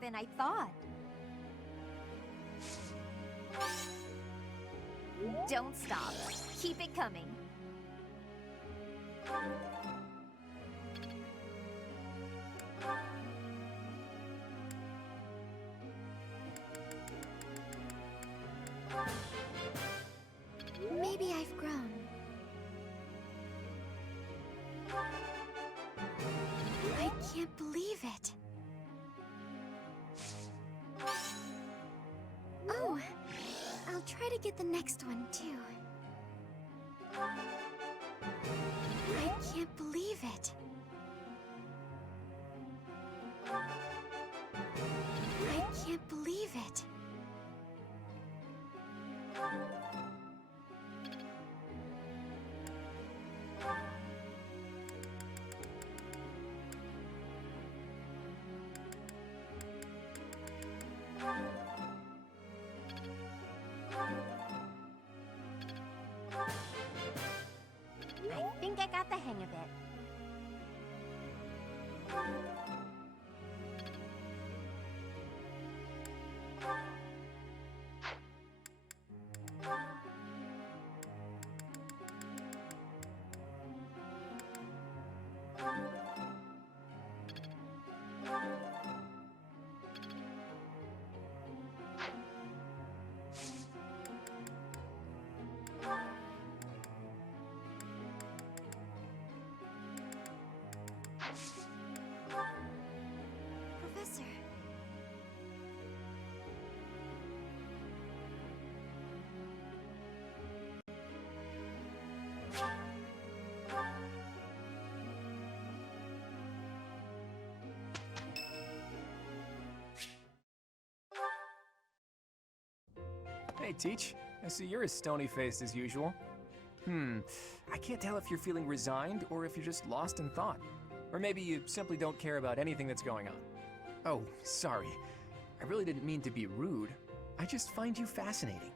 than I thought. Don't stop. Keep it coming. Maybe I've grown. I can't believe it. Oh, I'll try to get the next one too. I can't believe it. I can't believe it. I think I got the hang of it. Professor. Hey, Teach. I see you're as stony-faced as usual. I can't tell if you're feeling resigned or if you're just lost in thought. Or maybe you simply don't care about anything that's going on. Oh, sorry. I really didn't mean to be rude. I just find you fascinating.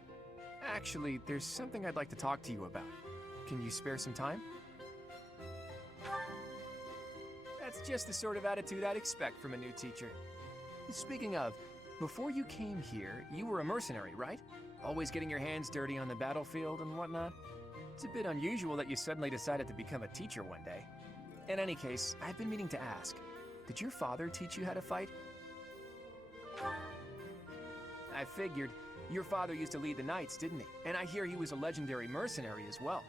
Actually, there's something I'd like to talk to you about. Can you spare some time? That's just the sort of attitude I'd expect from a new teacher. Speaking of, before you came here, you were a mercenary, right? Always getting your hands dirty on the battlefield and whatnot? It's a bit unusual that you suddenly decided to become a teacher one day. In any case, I've been meaning to ask, did your father teach you how to fight? I figured. Your father used to lead the knights, didn't he? And I hear he was a legendary mercenary as well.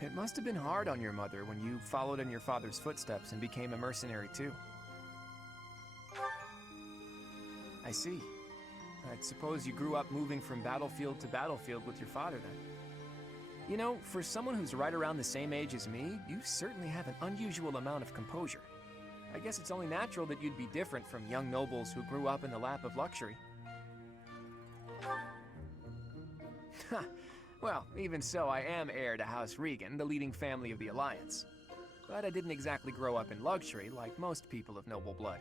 It must have been hard on your mother when you followed in your father's footsteps and became a mercenary too. I see. I suppose you grew up moving from battlefield to battlefield with your father then. You know, for someone who's right around the same age as me, you certainly have an unusual amount of composure. I guess it's only natural that you'd be different from young nobles who grew up in the lap of luxury. Well, even so, I am heir to House Regan, the leading family of the Alliance. But I didn't exactly grow up in luxury like most people of noble blood.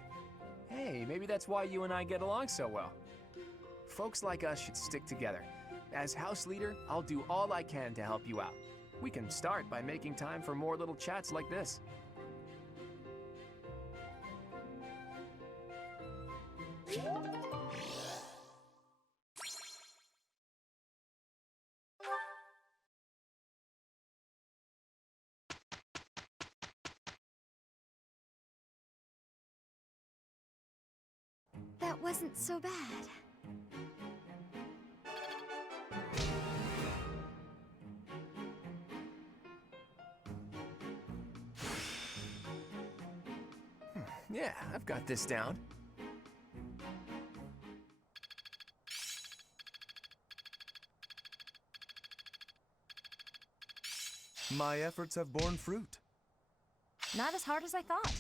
Hey, maybe that's why you and I get along so well. Folks like us should stick together. As house leader, I'll do all I can to help you out. We can start by making time for more little chats like this. That wasn't so bad. Yeah, I've got this down. My efforts have borne fruit. Not as hard as I thought.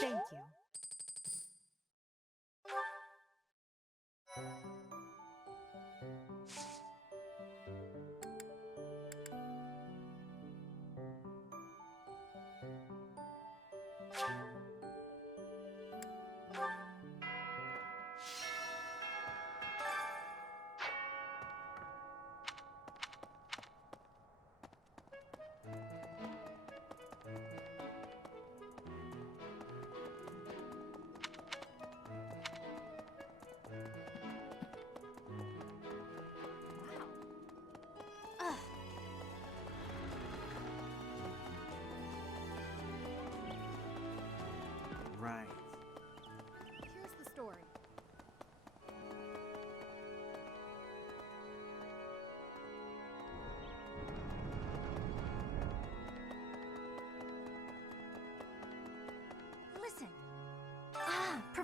Thank you.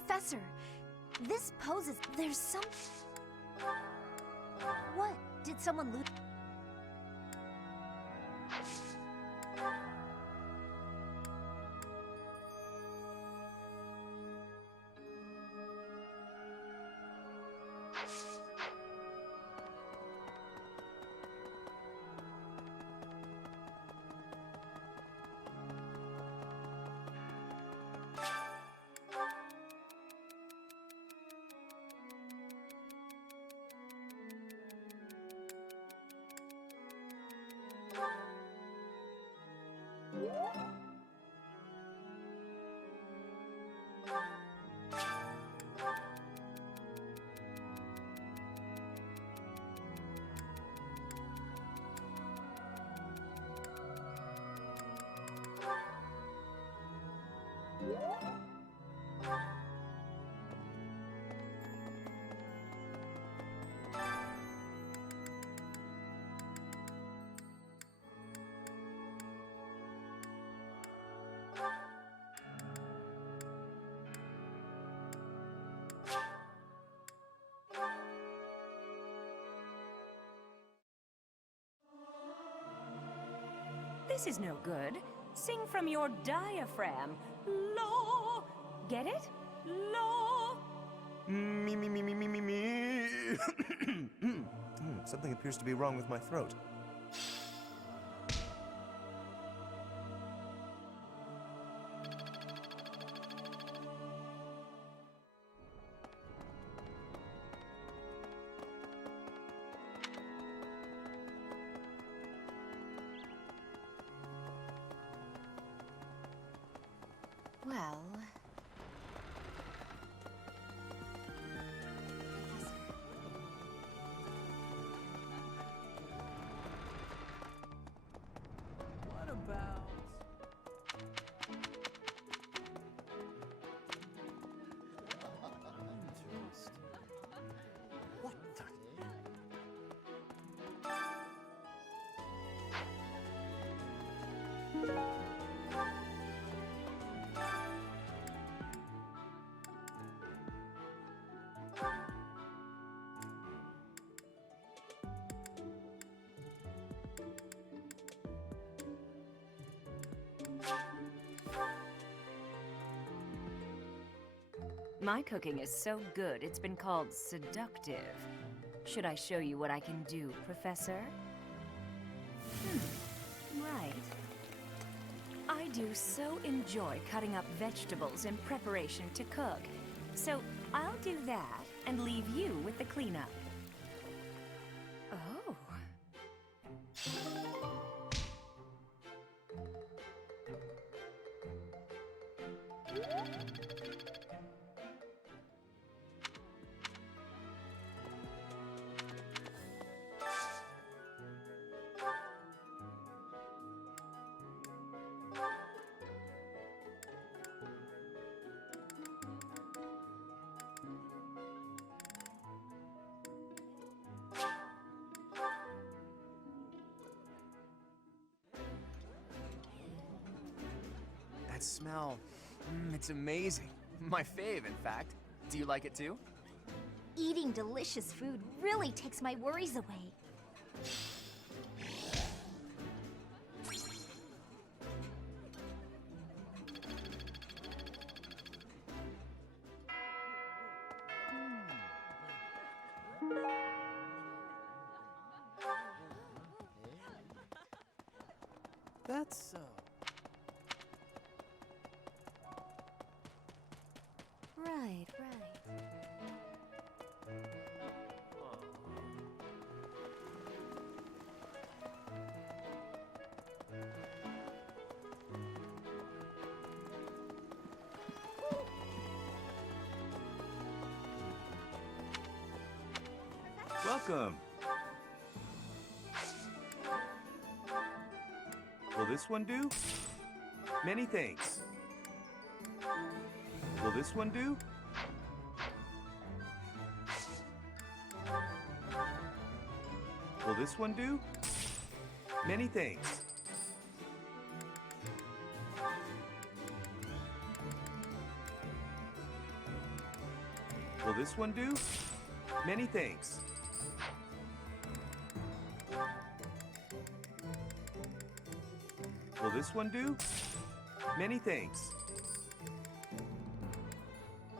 Professor, this poses... There's some... What? Did someone loot... This is no good. Sing from your diaphragm. Law. Get it? Law. Me. Something appears to be wrong with my throat. Well... What about... What the... My cooking is so good, it's been called seductive. Should I show you what I can do, Professor? Right. I do so enjoy cutting up vegetables in preparation to cook. So I'll do that and leave you with the cleanup. Oh. That smell, it's amazing. My fave, in fact. Do you like it too? Eating delicious food really takes my worries away. That's so... Right. Welcome. Will this one do? Many thanks. Will this one do? Will this one do? Many thanks. Will this one do? Many thanks. Will this one do? Many thanks.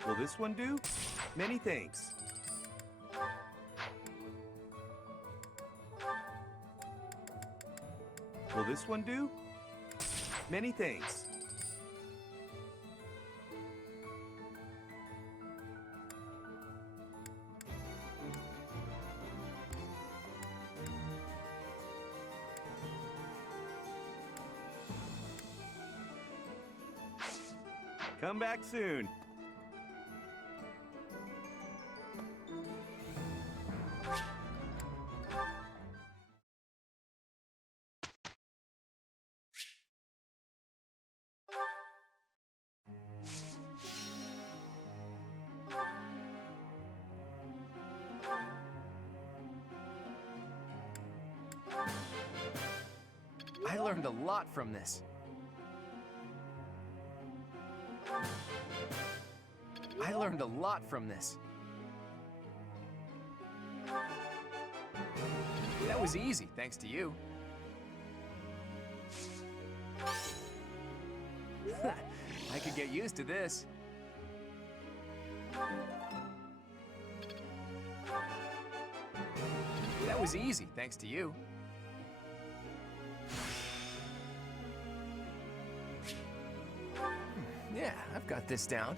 Will this one do? Many thanks. Will this one do? Many thanks. Come back soon. I learned a lot from this. I learned a lot from this. That was easy, thanks to you. I could get used to this. That was easy, thanks to you. Yeah, I've got this down.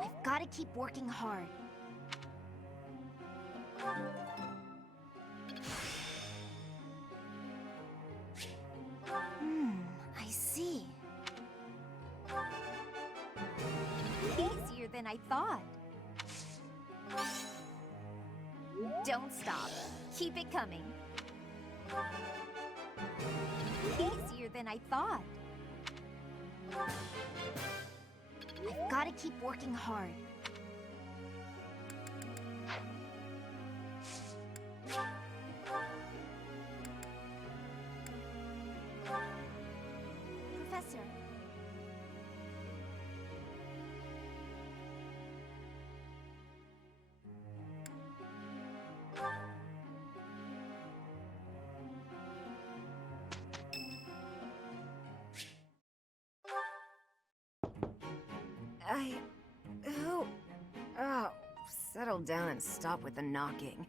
I've got to keep working hard. I see. Easier than I thought. Don't stop. Keep it coming. Easier than I thought. I've got to keep working hard. Professor. Oh, settle down and stop with the knocking.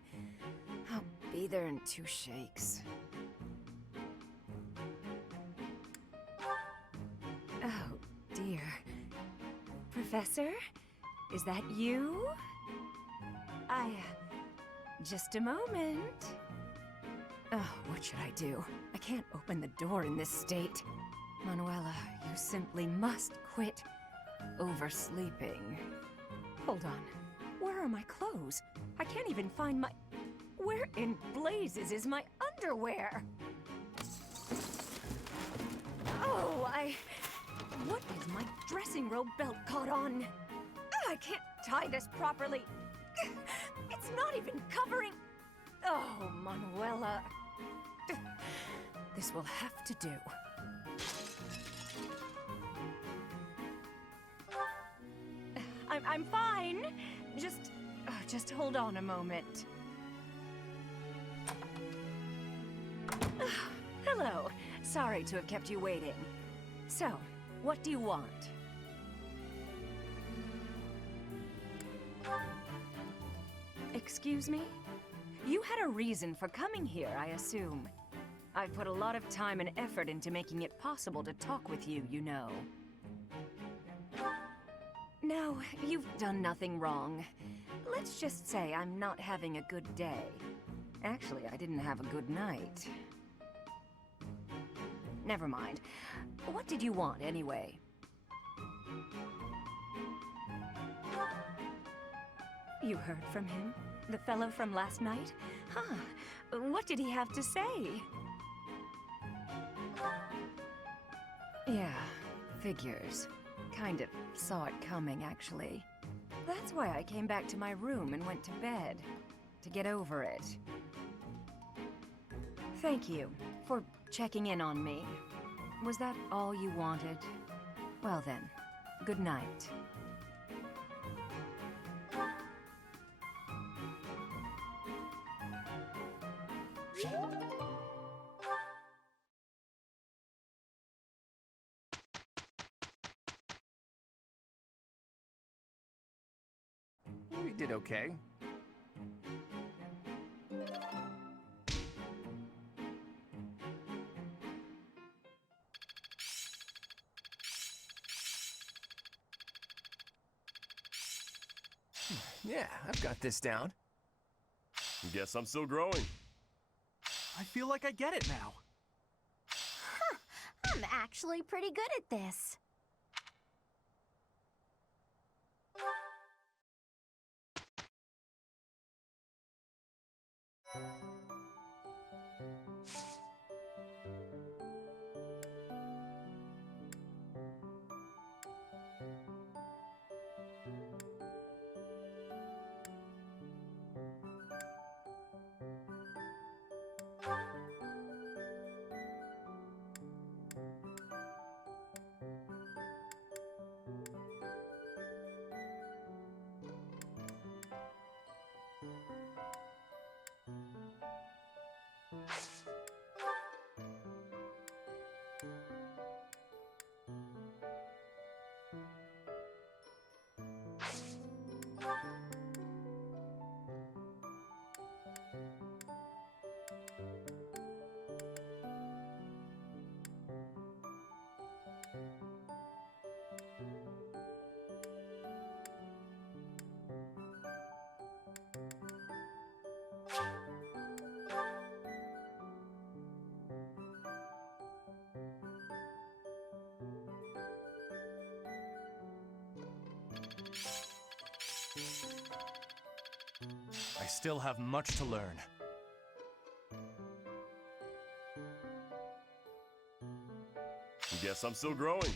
I'll be there in 2 shakes. Oh, dear. Professor? Is that you? Just a moment. Oh, what should I do? I can't open the door in this state. Manuela, you simply must quit oversleeping. Hold on. Where are my clothes? I can't even find my... Where in blazes is my underwear? Oh, what is my dressing robe belt caught on? I can't tie this properly. It's not even covering... Oh, Manuela. This will have to do. I'm fine. Just hold on a moment. Hello. Sorry to have kept you waiting. So, what do you want? Excuse me? You had a reason for coming here, I assume. I've put a lot of time and effort into making it possible to talk with you, you know. Now, you've done nothing wrong. Let's just say I'm not having a good day. Actually, I didn't have a good night. Never mind. What did you want, anyway? You heard from him? The fellow from last night? Huh. What did he have to say? Yeah, figures. Kind of saw it coming, actually. That's why I came back to my room and went to bed. To get over it. Thank you for checking in on me. Was that all you wanted? Well then, good night. We did okay. Yeah, I've got this down. Guess I'm still growing. I feel like I get it now. I'm actually pretty good at this. I still have much to learn. Guess I'm still growing.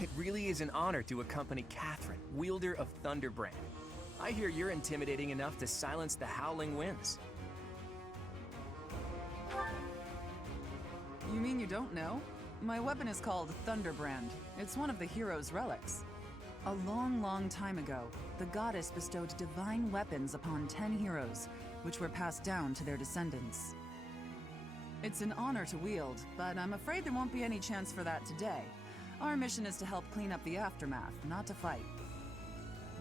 It really is an honor to accompany Catherine, wielder of Thunderbrand. I hear you're intimidating enough to silence the howling winds. You mean you don't know? My weapon is called Thunderbrand. It's one of the hero's relics. A long, long time ago, the goddess bestowed divine weapons upon 10 heroes, which were passed down to their descendants. It's an honor to wield, but I'm afraid there won't be any chance for that today. Our mission is to help clean up the aftermath, not to fight.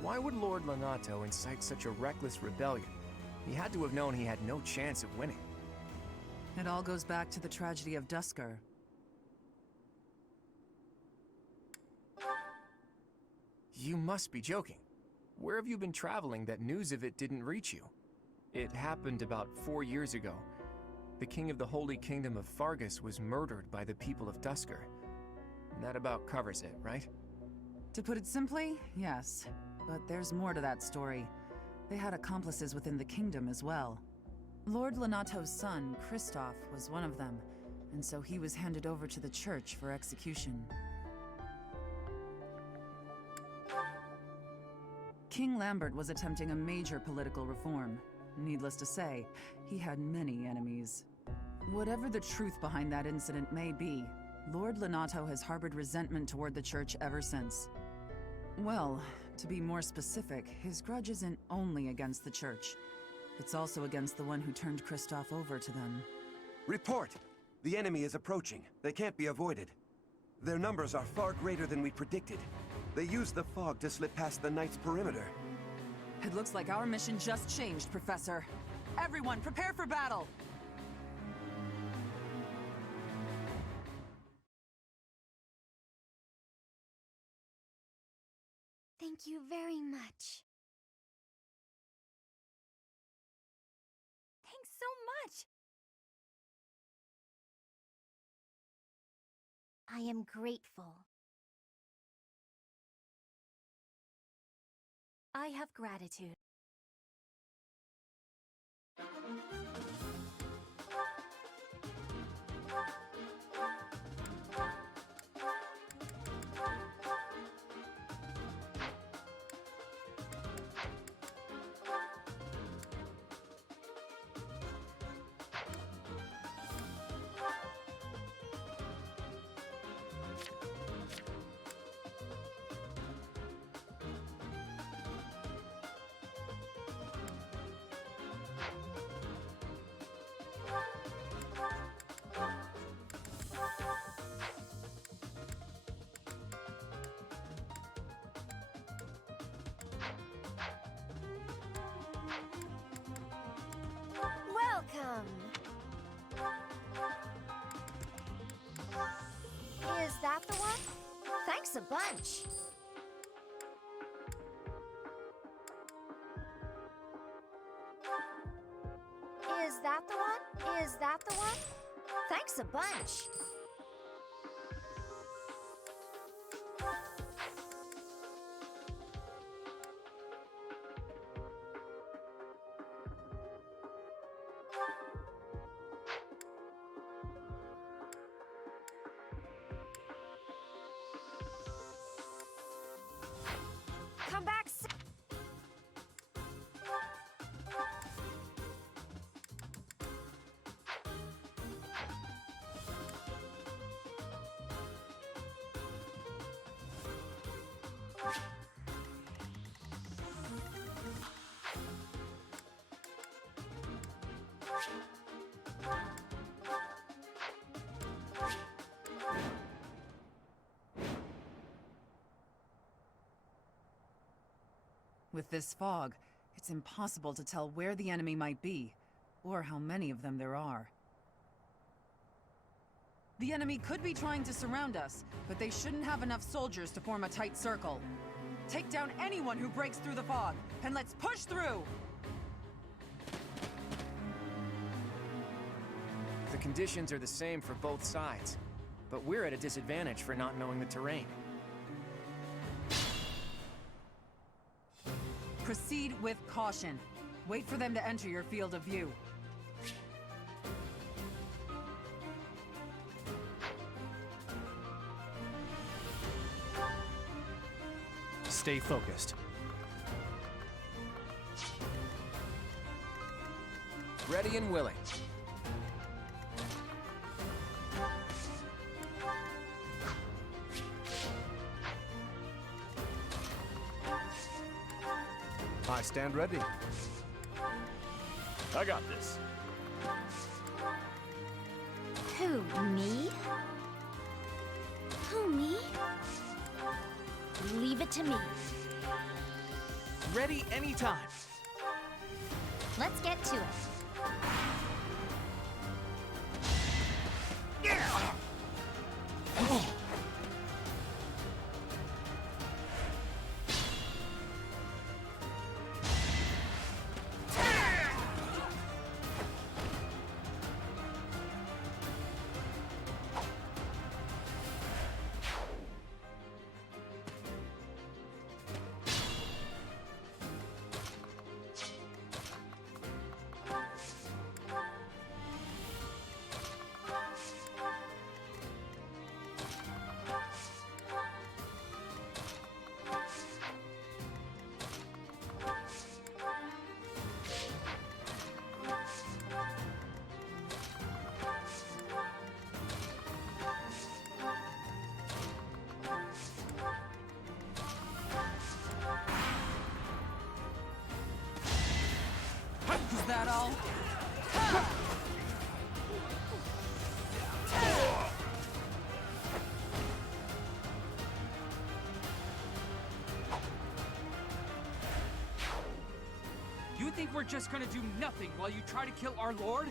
Why would Lord Lonato incite such a reckless rebellion? He had to have known he had no chance of winning. It all goes back to the tragedy of Duscur. You must be joking. Where have you been traveling that news of it didn't reach you? It happened about 4 years ago. The king of the Holy Kingdom of Fargus was murdered by the people of Duscur. That about covers it, right? To put it simply, yes. But there's more to that story. They had accomplices within the kingdom as well. Lord Lonato's son, Kristoff, was one of them, and so he was handed over to the church for execution. King Lambert was attempting a major political reform. Needless to say, he had many enemies. Whatever the truth behind that incident may be, Lord Lonato has harbored resentment toward the church ever since. Well, to be more specific, his grudge isn't only against the church. It's also against the one who turned Kristoff over to them. Report! The enemy is approaching. They can't be avoided. Their numbers are far greater than we predicted. They used the fog to slip past the Knight's perimeter. It looks like our mission just changed, Professor. Everyone, prepare for battle! Thank you very much. Thanks so much! I am grateful. I have gratitude. Welcome! Is that the one? Thanks a bunch. Is that the one? Is that the one? Thanks a bunch. Come back soon. With this fog, it's impossible to tell where the enemy might be, or how many of them there are. The enemy could be trying to surround us, but they shouldn't have enough soldiers to form a tight circle. Take down anyone who breaks through the fog, and let's push through! The conditions are the same for both sides, but we're at a disadvantage for not knowing the terrain. Proceed with caution. Wait for them to enter your field of view. Stay focused. Ready and willing. I stand ready. I got this. Who, me? Who, me? Leave it to me. Ready anytime. Let's get to it. Is that all? You think we're just gonna do nothing while you try to kill our lord?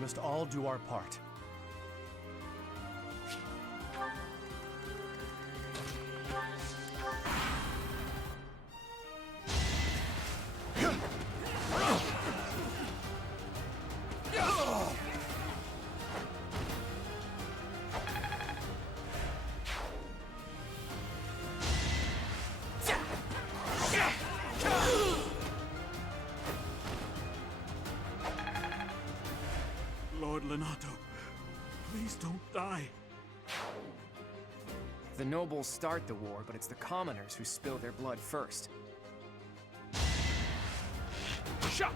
must all do our part. Lord Lenato, please don't die. The nobles start the war, but it's the commoners who spill their blood first. Shut!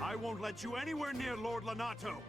I won't let you anywhere near Lord Lenato!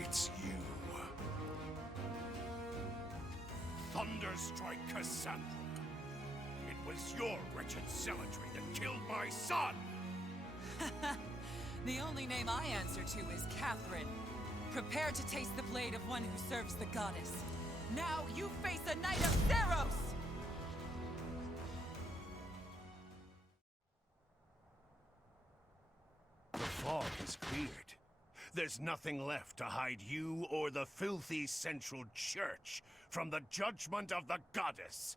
It's you. Thunderstrike Cassandra. It was your wretched zealotry that killed my son! The only name I answer to is Catherine. Prepare to taste the blade of one who serves the goddess. Now you face a knight of Theros! The fog is cleared. There's nothing left to hide you or the filthy Central Church from the judgment of the goddess.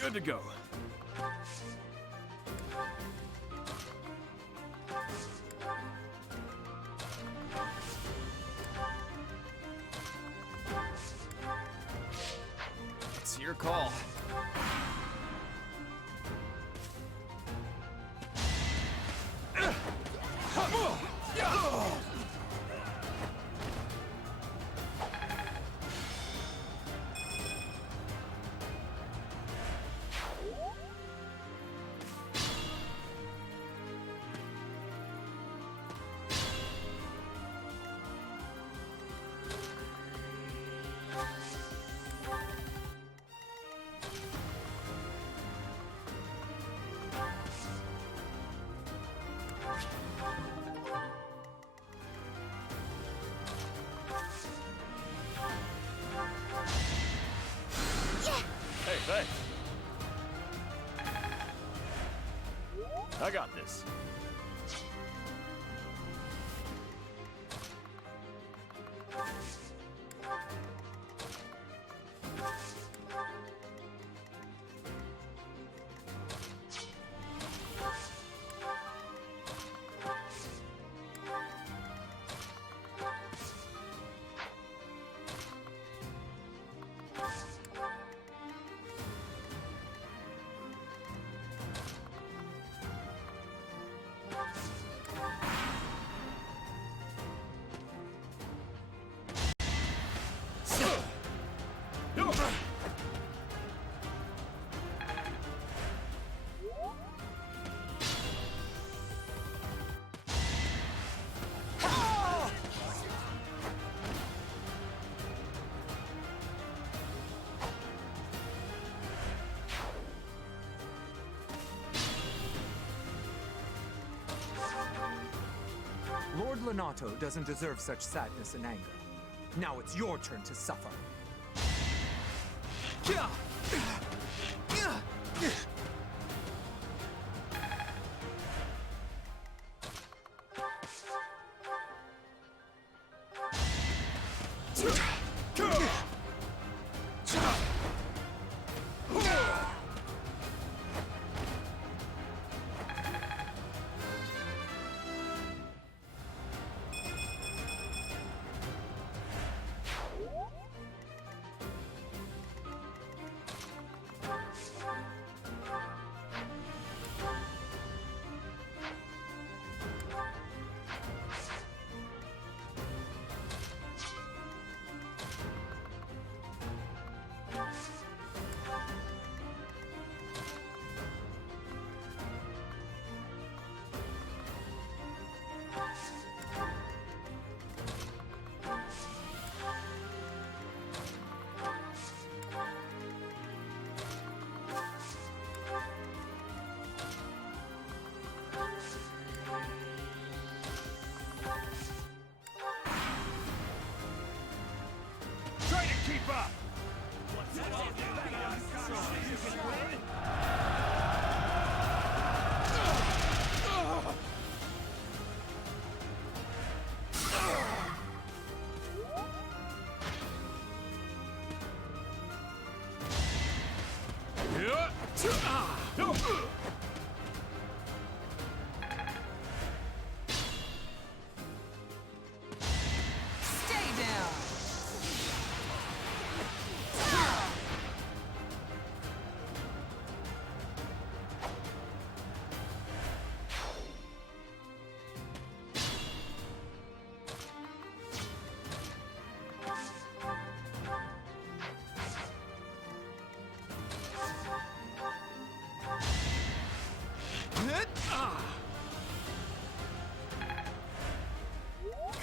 Good to go. It's your call. Hey, thanks. I got this. Lord Lenato doesn't deserve such sadness and anger. Now it's your turn to suffer. Try to keep up! Stay down!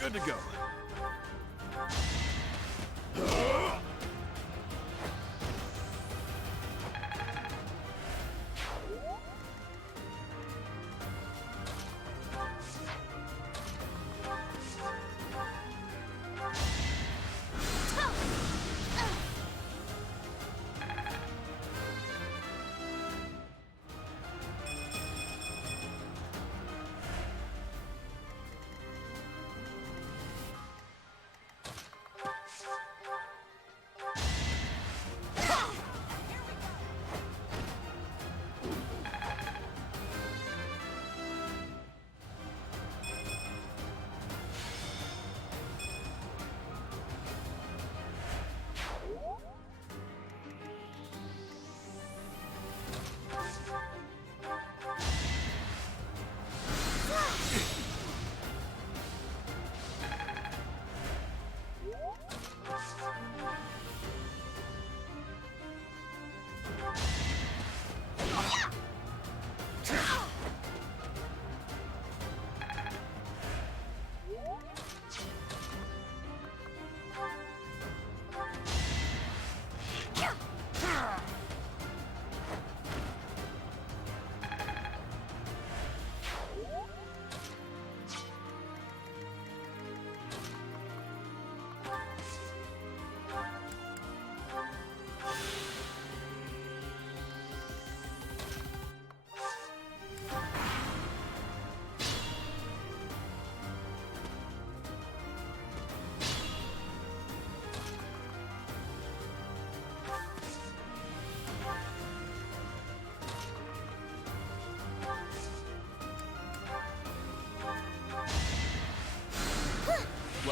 Good to go.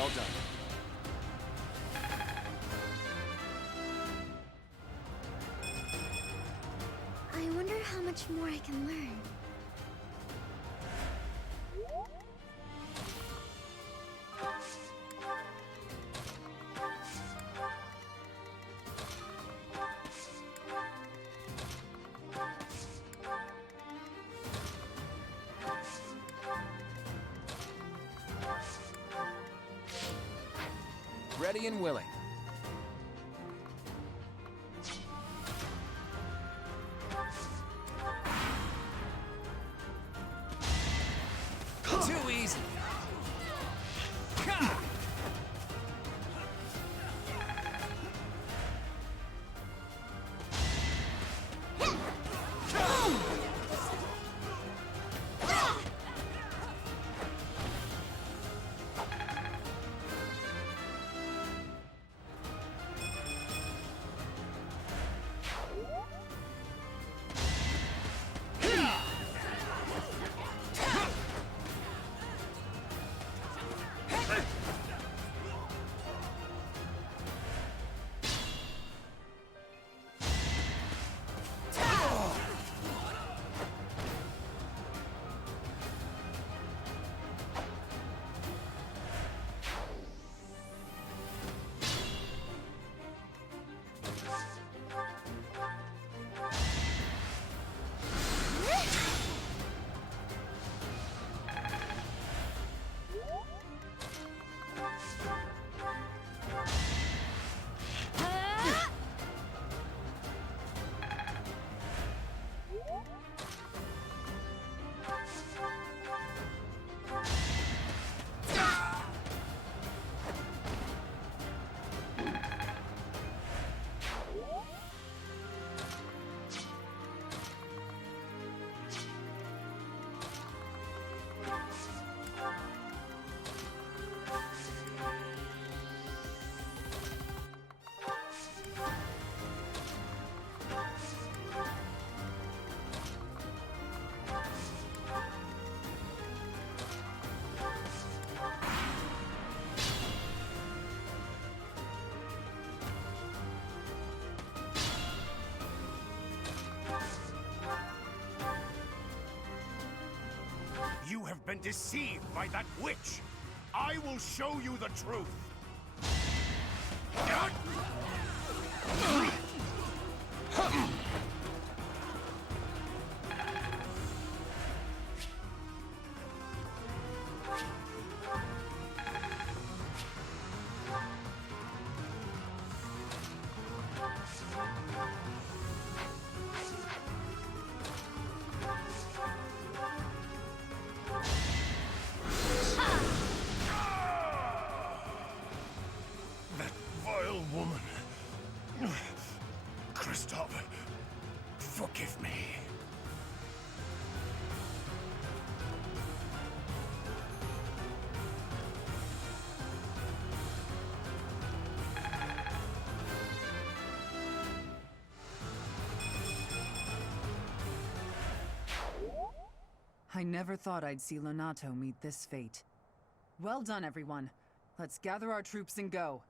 Well done. I wonder how much more I can learn. Ready and willing. Too easy. You have been deceived by that witch. I will show you the truth. That vile woman. Kristoff, forgive me. I never thought I'd see Lonato meet this fate. Well done, everyone. Let's gather our troops and go.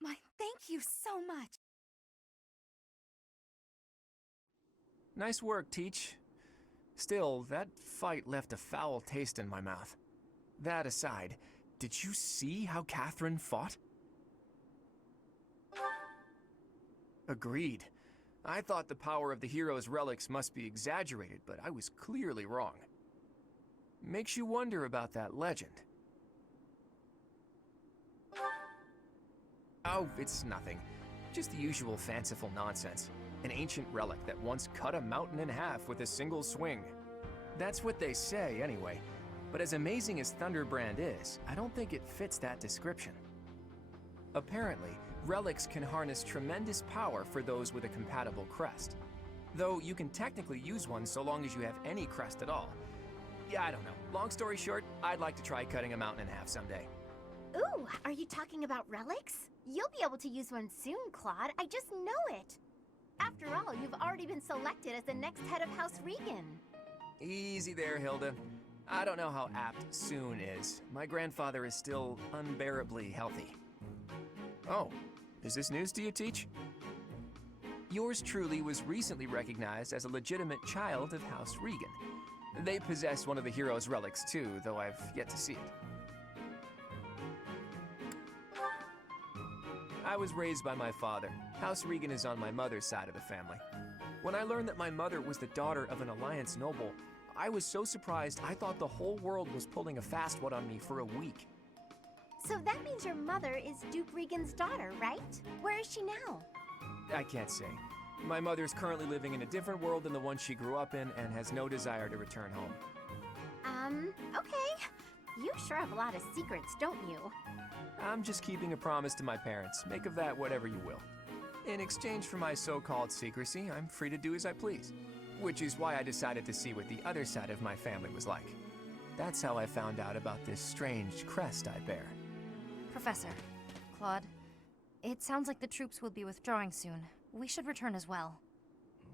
My thank you so much. Nice work, Teach. Still, that fight left a foul taste in my mouth. That aside, did you see how Catherine fought? Agreed. I thought the power of the hero's relics must be exaggerated, but I was clearly wrong. Makes you wonder about that legend. Oh, it's nothing. Just the usual fanciful nonsense. An ancient relic that once cut a mountain in half with a single swing. That's what they say, anyway. But as amazing as Thunderbrand is, I don't think it fits that description. Apparently, relics can harness tremendous power for those with a compatible crest. Though you can technically use one so long as you have any crest at all. Yeah, I don't know. Long story short, I'd like to try cutting a mountain in half someday. Ooh, are you talking about relics? You'll be able to use one soon, Claude. I just know it. After all, you've already been selected as the next head of House Regan. Easy there, Hilda. I don't know how apt soon is. My grandfather is still unbearably healthy. Oh, is this news to you, Teach? Yours truly was recently recognized as a legitimate child of House Regan. They possess one of the hero's relics too, though I've yet to see it. I was raised by my father. House Regan is on my mother's side of the family. When I learned that my mother was the daughter of an Alliance noble, I was so surprised I thought the whole world was pulling a fast one on me for a week. So that means your mother is Duke Regan's daughter, right? Where is she now? I can't say. My mother's currently living in a different world than the one she grew up in and has no desire to return home. Okay. You sure have a lot of secrets, don't you? I'm just keeping a promise to my parents. Make of that whatever you will. In exchange for my so-called secrecy, I'm free to do as I please. Which is why I decided to see what the other side of my family was like. That's how I found out about this strange crest I bear. Professor, Claude, it sounds like the troops will be withdrawing soon. We should return as well.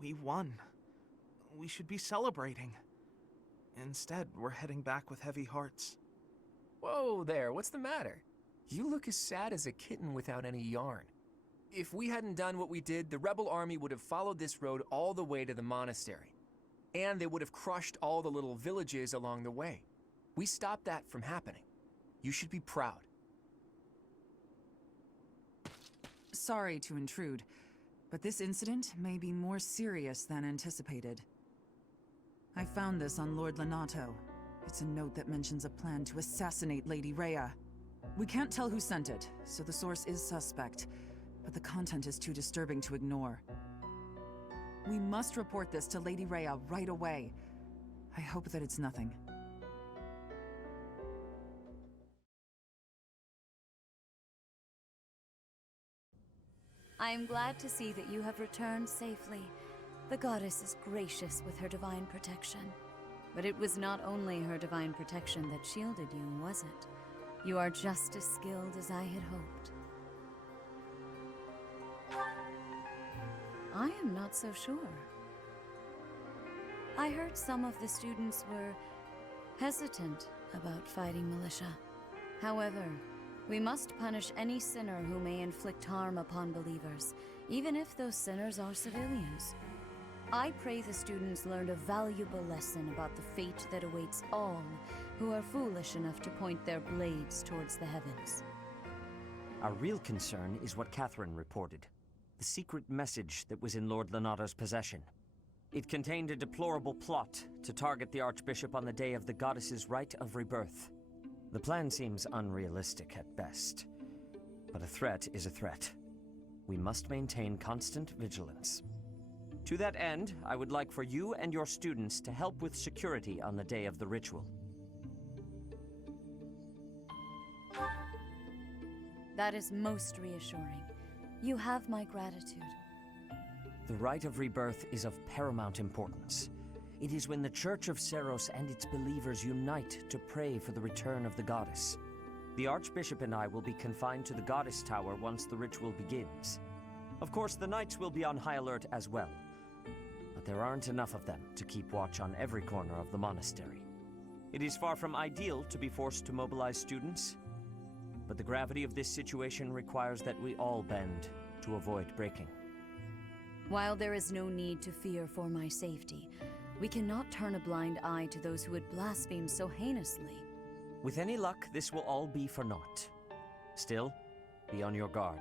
We won. We should be celebrating. Instead, we're heading back with heavy hearts. Whoa there, what's the matter? You look as sad as a kitten without any yarn. If we hadn't done what we did, the rebel army would have followed this road all the way to the monastery. And they would have crushed all the little villages along the way. We stopped that from happening. You should be proud. Sorry to intrude, but this incident may be more serious than anticipated. I found this on Lord Lenato. It's a note that mentions a plan to assassinate Lady Rhea. We can't tell who sent it, so the source is suspect, but the content is too disturbing to ignore. We must report this to Lady Rhea right away. I hope that it's nothing. I am glad to see that you have returned safely. The goddess is gracious with her divine protection. But it was not only her divine protection that shielded you, was it? You are just as skilled as I had hoped. I am not so sure. I heard some of the students were hesitant about fighting militia. However, we must punish any sinner who may inflict harm upon believers, even if those sinners are civilians. I pray the students learned a valuable lesson about the fate that awaits all who are foolish enough to point their blades towards the heavens. Our real concern is what Catherine reported. The secret message that was in Lord Lenato's possession. It contained a deplorable plot to target the Archbishop on the day of the goddess's rite of rebirth. The plan seems unrealistic at best, but a threat is a threat. We must maintain constant vigilance. To that end, I would like for you and your students to help with security on the day of the ritual. That is most reassuring. You have my gratitude. The rite of rebirth is of paramount importance. It is when the Church of Seros and its believers unite to pray for the return of the goddess. The Archbishop and I will be confined to the Goddess Tower once the ritual begins. Of course, the Knights will be on high alert as well. But there aren't enough of them to keep watch on every corner of the monastery. It is far from ideal to be forced to mobilize students, but the gravity of this situation requires that we all bend to avoid breaking. While there is no need to fear for my safety, we cannot turn a blind eye to those who would blaspheme so heinously. With any luck, this will all be for naught. Still, be on your guard.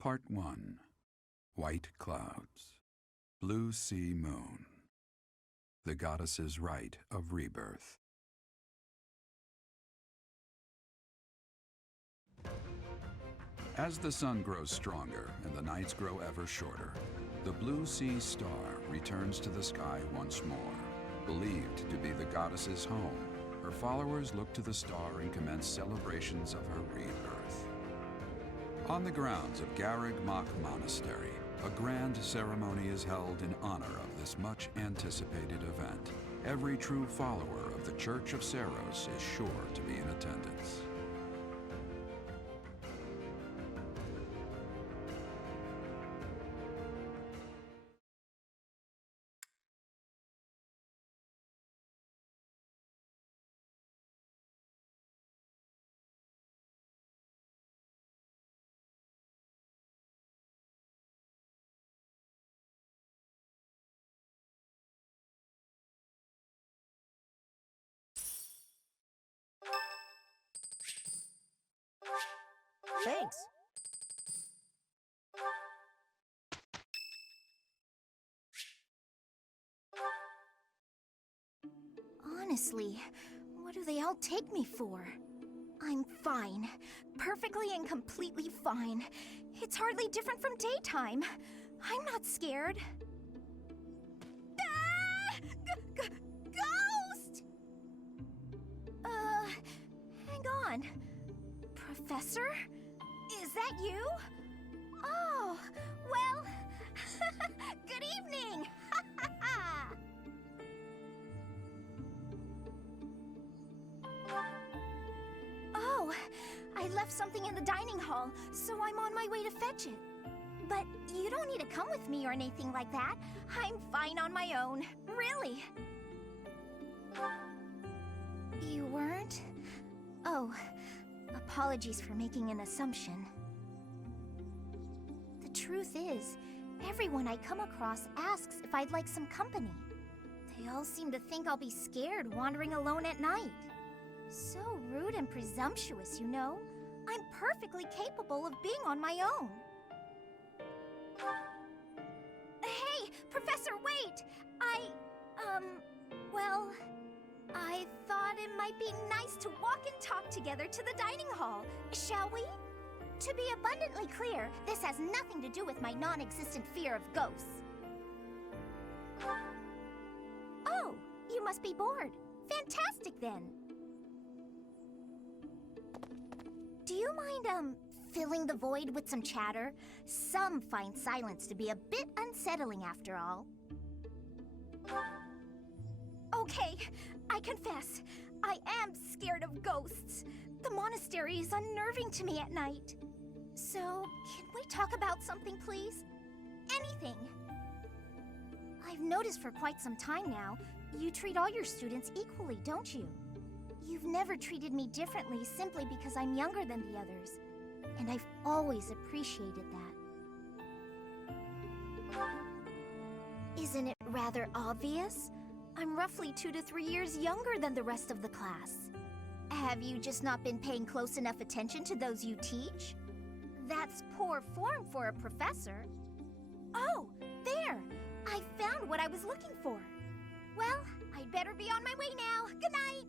Part 1. White Clouds. Blue Sea Moon. the goddess's rite of rebirth. As the sun grows stronger and the nights grow ever shorter, the Blue Sea Star returns to the sky once more. Believed to be the goddess's home, her followers look to the star and commence celebrations of her rebirth. On the grounds of Garreg Mach Monastery, a grand ceremony is held in honor of this much-anticipated event. Every true follower of the Church of Seiros is sure to be in attendance. Thanks. Honestly, what do they all take me for? I'm fine. Perfectly and completely fine. It's hardly different from daytime. I'm not scared. Ah! Ghost! Hang on. Professor? Is that you? Oh, well, good evening! Oh, I left something in the dining hall, so I'm on my way to fetch it. But you don't need to come with me or anything like that. I'm fine on my own, really. You weren't? Oh, apologies for making an assumption. The truth is, everyone I come across asks if I'd like some company. They all seem to think I'll be scared wandering alone at night. So rude and presumptuous, you know? I'm perfectly capable of being on my own. Hey, Professor, wait! Well, I thought it might be nice to walk and talk together to the dining hall. Shall we? To be abundantly clear, this has nothing to do with my non-existent fear of ghosts. Oh, you must be bored. Fantastic, then. Do you mind, filling the void with some chatter? Some find silence to be a bit unsettling after all. Okay, I confess, I am scared of ghosts. The monastery is unnerving to me at night. So, can we talk about something, please? Anything. I've noticed for quite some time now, you treat all your students equally, don't you? You've never treated me differently simply because I'm younger than the others. And I've always appreciated that. Isn't it rather obvious? I'm roughly 2 to 3 years younger than the rest of the class. Have you just not been paying close enough attention to those you teach? That's poor form for a professor. Oh, there! I found what I was looking for. Well, I'd better be on my way now. Good night!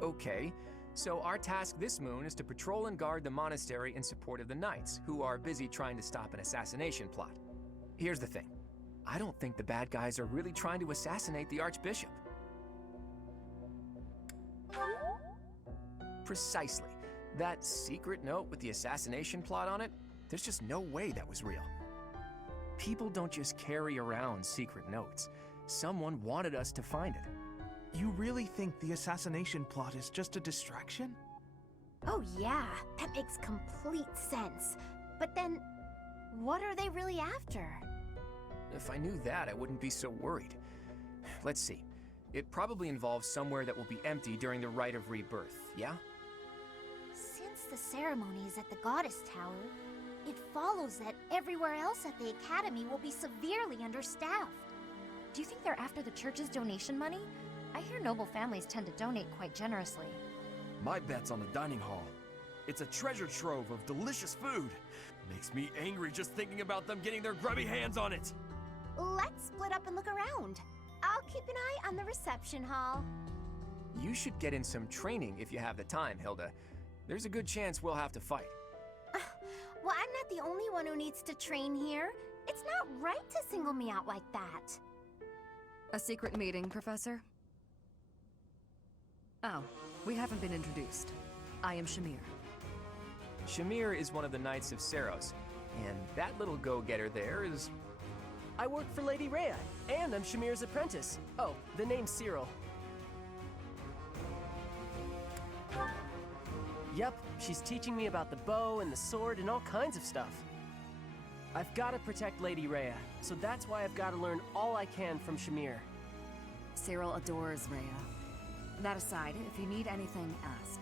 Okay, so our task this moon is to patrol and guard the monastery in support of the knights, who are busy trying to stop an assassination plot. Here's the thing. I don't think the bad guys are really trying to assassinate the Archbishop. Precisely. That secret note with the assassination plot on it, there's just no way that was real. People don't just carry around secret notes. Someone wanted us to find it. You really think the assassination plot is just a distraction? Oh yeah, that makes complete sense. But then, what are they really after? If I knew that, I wouldn't be so worried. Let's see. It probably involves somewhere that will be empty during the Rite of Rebirth, yeah? Since the ceremony is at the Goddess Tower, it follows that everywhere else at the Academy will be severely understaffed. Do you think they're after the church's donation money? I hear noble families tend to donate quite generously. My bet's on the dining hall. It's a treasure trove of delicious food. Makes me angry just thinking about them getting their grubby hands on it. Let's split up and look around. I'll keep an eye on the reception hall. You should get in some training if you have the time, Hilda. There's a good chance we'll have to fight. Well, I'm not the only one who needs to train here. It's not right to single me out like that. A secret meeting, Professor? Oh, we haven't been introduced. I am Shamir. Shamir is one of the Knights of Saros, and that little go-getter there is... I work for Lady Rhea, and I'm Shamir's apprentice. Oh, the name's Cyril. Yep, she's teaching me about the bow and the sword and all kinds of stuff. I've got to protect Lady Rhea, so that's why I've got to learn all I can from Shamir. Cyril adores Rhea. That aside, if you need anything, ask.